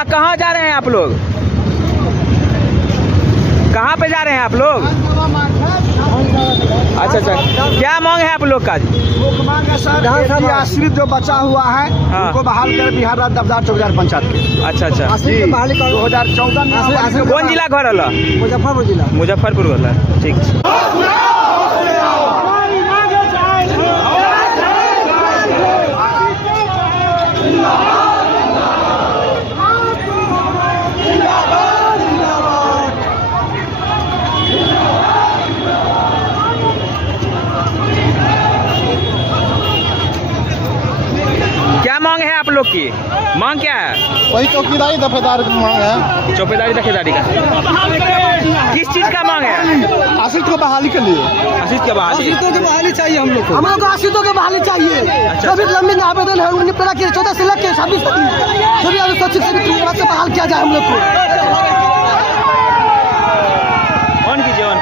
बाबा कहाँ जा रहे हैं आप लोग? कहाँ पे जा रहे हैं आप लोग? अच्छा अच्छा, क्या मांग है आप लोग का? आश्रित जो बचा हुआ है उनको बहाल कर बिहार राज्य दफदार चौकीदार पंचायत के। अच्छा अच्छा, 2014 में कौन जिला घर वाला? मुजफ्फरपुर जिला। मुजफ्फरपुर वाला, ठीक। क्या मांग है आप लोग की? मांग क्या है? वही चौकीदारी दफेदार की मांग है। चौकीदारी दफेदारी का किस चीज का मांग है? आश्रित को बहाली के लिए। आशीष के बाद आश्रितों की बहाली चाहिए हम लोग को आश्रितों की बहाली चाहिए। अच्छा। सभी लंबी आवेदन है उन्हें पूरा किया 14 से लेकर 26 तक सभी अनुसूचित से बहाल किया जाए हम लोग को। ऑन कीजिए, ऑन।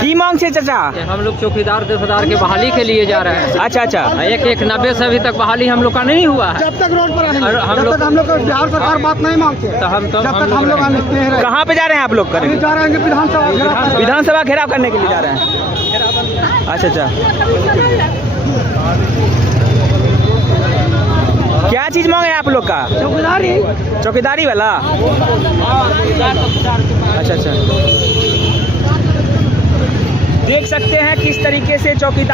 की मांग से चाचा? हम लोग चौकीदार दफेदार के बहाली के लिए जा रहे हैं। अच्छा अच्छा, एक 90 से अभी तक बहाली हम लोग का नहीं हुआ है। जब तक रोड पर और हम लोग बिहार सरकार बात नहीं मांगते तो हम लोग कहाँ पे जा रहे हैं आप लोग? करेंगे जा रहे हैं विधानसभा विधानसभा घेराव करने के लिए जा रहे हैं। अच्छा अच्छा, क्या चीज मांगे आप लोग का? चौकीदारी वाला। अच्छा अच्छा, देख सकते हैं किस तरीके से चौकीदार